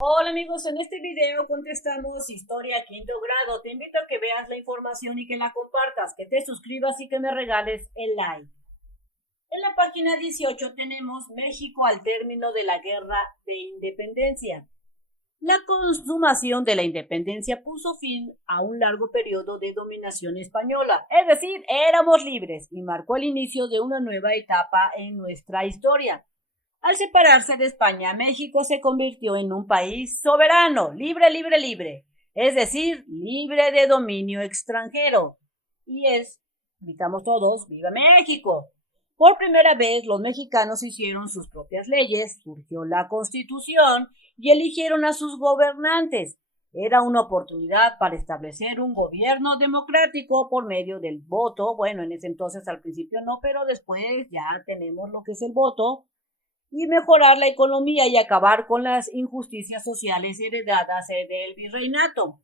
Hola amigos, en este video contestamos historia quinto grado. Te invito a que veas la información y que la compartas, que te suscribas y que me regales el like. En la página 18 tenemos México al término de la Guerra de Independencia. La consumación de la independencia puso fin a un largo periodo de dominación española, es decir, éramos libres y marcó el inicio de una nueva etapa en nuestra historia. Al separarse de España, México se convirtió en un país soberano, libre, libre, libre, es decir, libre de dominio extranjero. Gritamos todos, ¡Viva México! Por primera vez, los mexicanos hicieron sus propias leyes, surgió la Constitución y eligieron a sus gobernantes. Era una oportunidad para establecer un gobierno democrático por medio del voto. Bueno, en ese entonces al principio no, pero después ya tenemos lo que es el voto y mejorar la economía y acabar con las injusticias sociales heredadas del virreinato.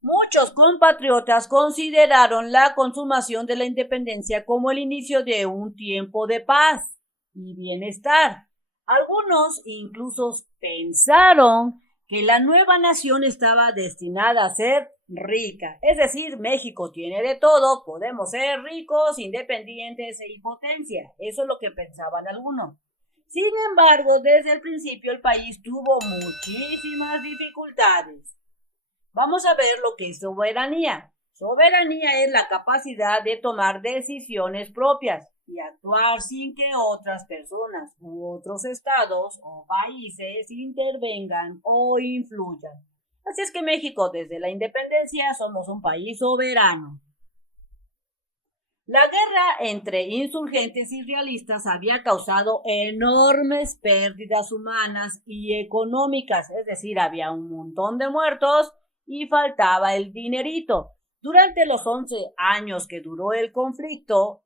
Muchos compatriotas consideraron la consumación de la independencia como el inicio de un tiempo de paz y bienestar. Algunos incluso pensaron que la nueva nación estaba destinada a ser rica. Es decir, México tiene de todo, podemos ser ricos, independientes y potencia. Eso es lo que pensaban algunos. Sin embargo, desde el principio el país tuvo muchísimas dificultades. Vamos a ver lo que es soberanía. Soberanía es la capacidad de tomar decisiones propias y actuar sin que otras personas u otros estados o países intervengan o influyan. Así es que México, desde la independencia, somos un país soberano. La guerra entre insurgentes y realistas había causado enormes pérdidas humanas y económicas, es decir, había un montón de muertos y faltaba el dinerito. Durante los 11 años que duró el conflicto,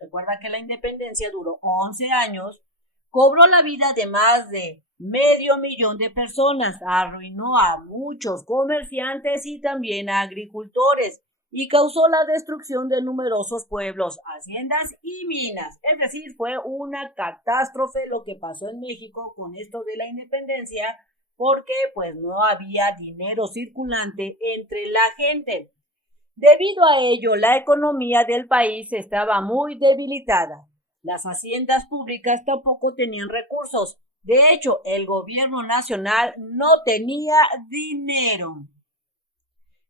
recuerda que la independencia duró 11 años, cobró la vida de más de medio millón de personas, arruinó a muchos comerciantes y también a agricultores y causó la destrucción de numerosos pueblos, haciendas y minas. Es decir, fue una catástrofe lo que pasó en México con esto de la independencia, porque pues no había dinero circulante entre la gente. Debido a ello, la economía del país estaba muy debilitada. Las haciendas públicas tampoco tenían recursos. De hecho, el gobierno nacional no tenía dinero.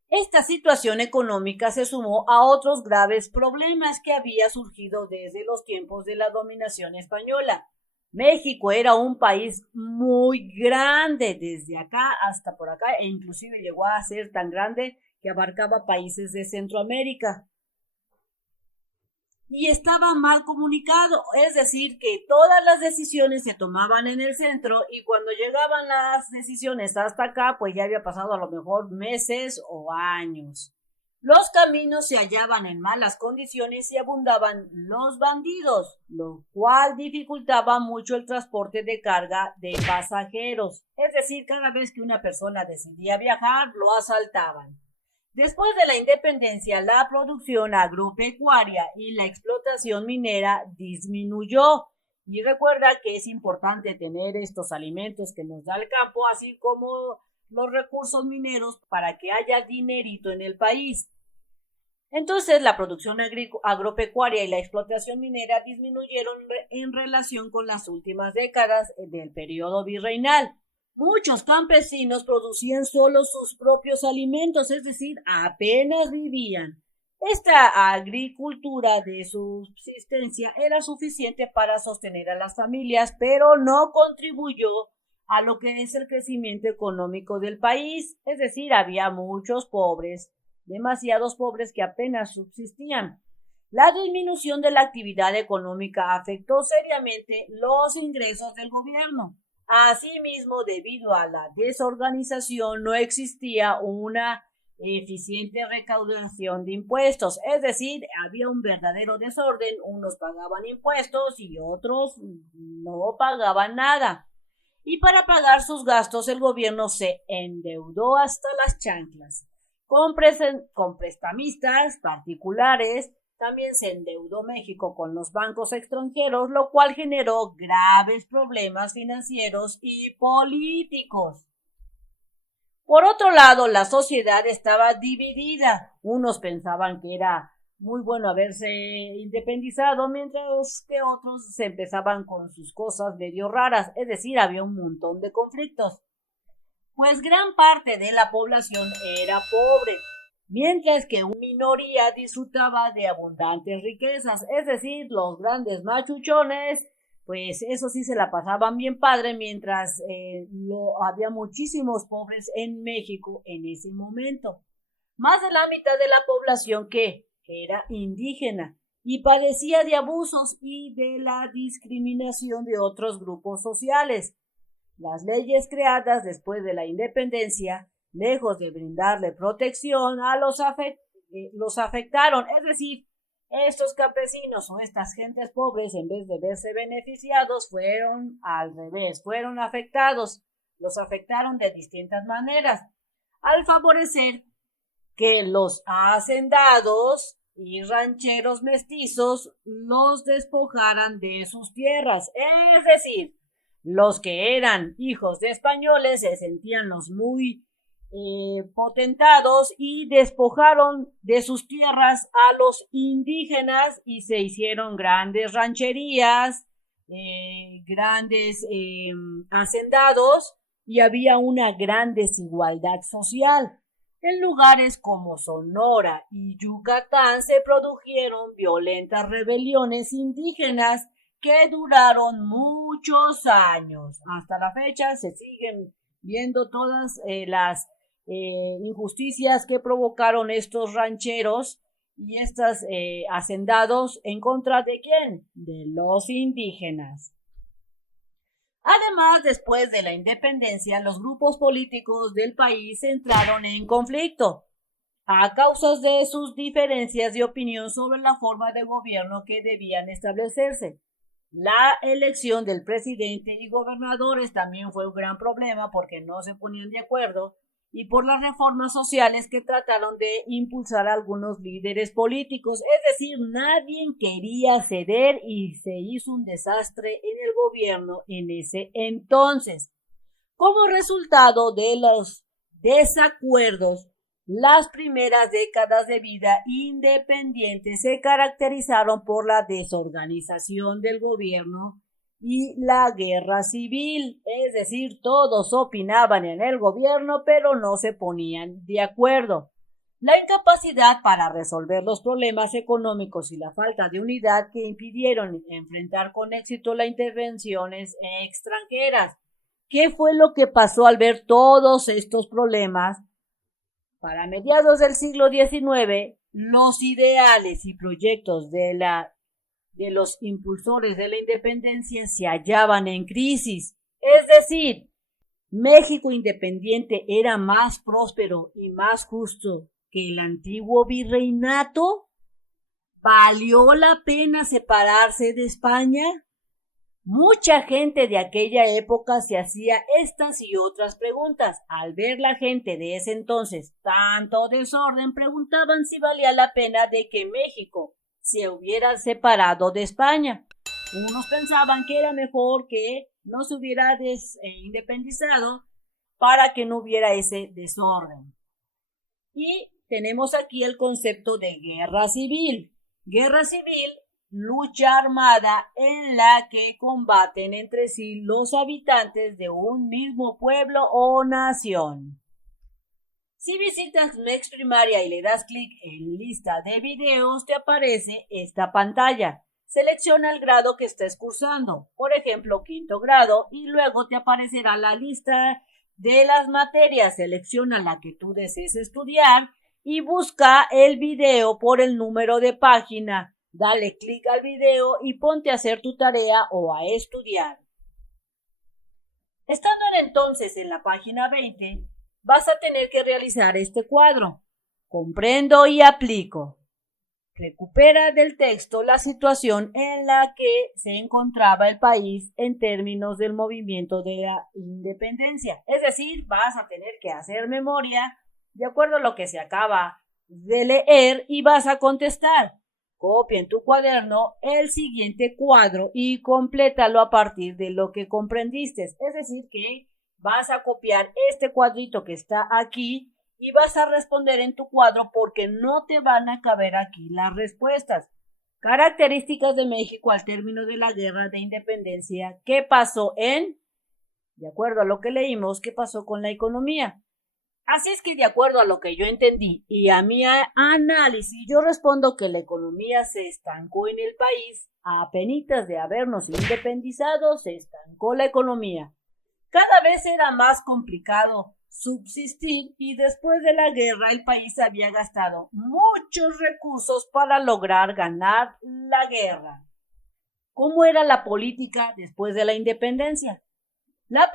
Esta situación económica se sumó a otros graves problemas que había surgido desde los tiempos de la dominación española. México era un país muy grande desde acá hasta por acá e inclusive llegó a ser tan grande que abarcaba países de Centroamérica y estaba mal comunicado, es decir, que todas las decisiones se tomaban en el centro y cuando llegaban las decisiones hasta acá, pues ya había pasado a lo mejor meses o años. Los caminos se hallaban en malas condiciones y abundaban los bandidos, lo cual dificultaba mucho el transporte de carga de pasajeros. Es decir, cada vez que una persona decidía viajar, lo asaltaban. Después de la independencia, la producción agropecuaria y la explotación minera disminuyó. Y recuerda que es importante tener estos alimentos que nos da el campo, así como los recursos mineros para que haya dinerito en el país. Entonces, la producción agropecuaria y la explotación minera disminuyeron en relación con las últimas décadas del periodo virreinal. Muchos campesinos producían solo sus propios alimentos, es decir, apenas vivían. Esta agricultura de subsistencia era suficiente para sostener a las familias, pero no contribuyó a lo que es el crecimiento económico del país, es decir, había muchos pobres, demasiados pobres que apenas subsistían. La disminución de la actividad económica afectó seriamente los ingresos del gobierno. Asimismo, debido a la desorganización, no existía una eficiente recaudación de impuestos, es decir, había un verdadero desorden, unos pagaban impuestos y otros no pagaban nada. Y para pagar sus gastos el gobierno se endeudó hasta las chanclas. Con prestamistas particulares, también se endeudó México con los bancos extranjeros, lo cual generó graves problemas financieros y políticos. Por otro lado, la sociedad estaba dividida. Unos pensaban que era muy bueno haberse independizado, mientras que otros se empezaban con sus cosas medio raras, es decir, había un montón de conflictos. Pues gran parte de la población era pobre, mientras que una minoría disfrutaba de abundantes riquezas, es decir, los grandes machuchones, pues eso sí se la pasaban bien padre, mientras había muchísimos pobres en México en ese momento. Más de la mitad de la población que era indígena y padecía de abusos y de la discriminación de otros grupos sociales. Las leyes creadas después de la independencia, lejos de brindarle protección a los afectaron, es decir, estos campesinos o estas gentes pobres, en vez de verse beneficiados, fueron al revés, fueron afectados, los afectaron de distintas maneras, al favorecer que los hacendados y rancheros mestizos los despojaran de sus tierras, es decir, los que eran hijos de españoles se sentían los muy potentados y despojaron de sus tierras a los indígenas y se hicieron grandes rancherías, grandes hacendados y había una gran desigualdad social. En lugares como Sonora y Yucatán se produjeron violentas rebeliones indígenas que duraron muchos años. Hasta la fecha se siguen viendo todas las injusticias que provocaron estos rancheros y estos hacendados en contra de ¿quién? De los indígenas. Además, después de la independencia, los grupos políticos del país entraron en conflicto a causa de sus diferencias de opinión sobre la forma de gobierno que debían establecerse. La elección del presidente y gobernadores también fue un gran problema porque no se ponían de acuerdo y por las reformas sociales que trataron de impulsar algunos líderes políticos, es decir, nadie quería ceder y se hizo un desastre en el gobierno en ese entonces. Como resultado de los desacuerdos, las primeras décadas de vida independiente se caracterizaron por la desorganización del gobierno y la guerra civil, es decir, todos opinaban en el gobierno pero no se ponían de acuerdo. La incapacidad para resolver los problemas económicos y la falta de unidad que impidieron enfrentar con éxito las intervenciones extranjeras. ¿Qué fue lo que pasó al ver todos estos problemas? Para mediados del siglo XIX, los ideales y proyectos de los impulsores de la independencia se hallaban en crisis. Es decir, México independiente era más próspero y más justo que el antiguo virreinato. ¿Valió la pena separarse de España? Mucha gente de aquella época se hacía estas y otras preguntas. Al ver la gente de ese entonces tanto desorden, preguntaban si valía la pena de que México se hubiera separado de España. Unos pensaban que era mejor que no se hubiera independizado para que no hubiera ese desorden. Y tenemos aquí el concepto de guerra civil. Guerra civil, lucha armada en la que combaten entre sí los habitantes de un mismo pueblo o nación. Si visitas Mex Primaria y le das clic en lista de videos, te aparece esta pantalla. Selecciona el grado que estés cursando, por ejemplo, quinto grado, y luego te aparecerá la lista de las materias. Selecciona la que tú desees estudiar y busca el video por el número de página. Dale clic al video y ponte a hacer tu tarea o a estudiar. Estando entonces en la página 20, vas a tener que realizar este cuadro. Comprendo y aplico. Recupera del texto la situación en la que se encontraba el país en términos del movimiento de la independencia. Es decir, vas a tener que hacer memoria de acuerdo a lo que se acaba de leer y vas a contestar. Copia en tu cuaderno el siguiente cuadro y complétalo a partir de lo que comprendiste. Es decir, que Vas a copiar este cuadrito que está aquí y vas a responder en tu cuadro porque no te van a caber aquí las respuestas. Características de México al término de la Guerra de Independencia. ¿Qué pasó de acuerdo a lo que leímos, qué pasó con la economía? Así es que de acuerdo a lo que yo entendí y a mi análisis, yo respondo que la economía se estancó en el país. Apenitas de habernos independizado, se estancó la economía. Cada vez era más complicado subsistir y después de la guerra el país había gastado muchos recursos para lograr ganar la guerra. ¿Cómo era la política después de la independencia? La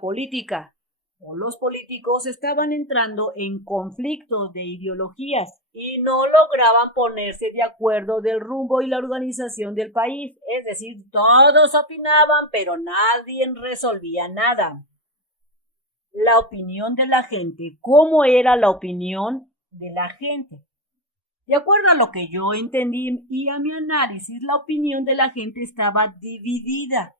política o los políticos estaban entrando en conflictos de ideologías y no lograban ponerse de acuerdo del rumbo y la organización del país. Es decir, todos opinaban, pero nadie resolvía nada. La opinión de la gente. ¿Cómo era la opinión de la gente? De acuerdo a lo que yo entendí y a mi análisis, la opinión de la gente estaba dividida.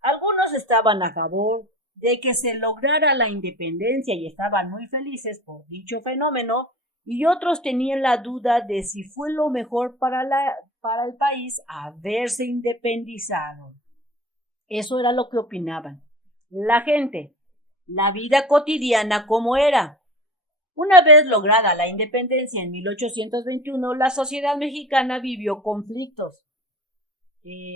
Algunos estaban a favor de que se lograra la independencia y estaban muy felices por dicho fenómeno, y otros tenían la duda de si fue lo mejor para el país haberse independizado. Eso era lo que opinaban. La gente, la vida cotidiana como era. Una vez lograda la independencia en 1821, la sociedad mexicana vivió conflictos.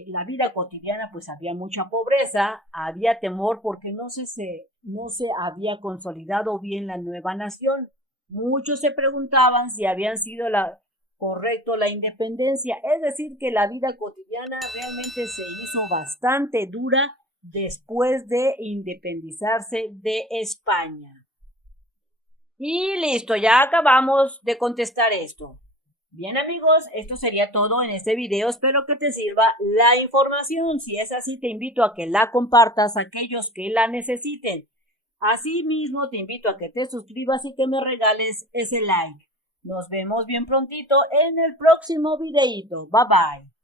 La vida cotidiana, pues había mucha pobreza, había temor porque no se había consolidado bien la nueva nación. Muchos se preguntaban si habían sido correcto la independencia, es decir, que la vida cotidiana realmente se hizo bastante dura después de independizarse de España. Y listo, ya acabamos de contestar esto. Bien amigos, esto sería todo en este video, espero que te sirva la información. Si es así, te invito a que la compartas a aquellos que la necesiten. Asimismo, te invito a que te suscribas y que me regales ese like. Nos vemos bien prontito en el próximo videito. Bye bye.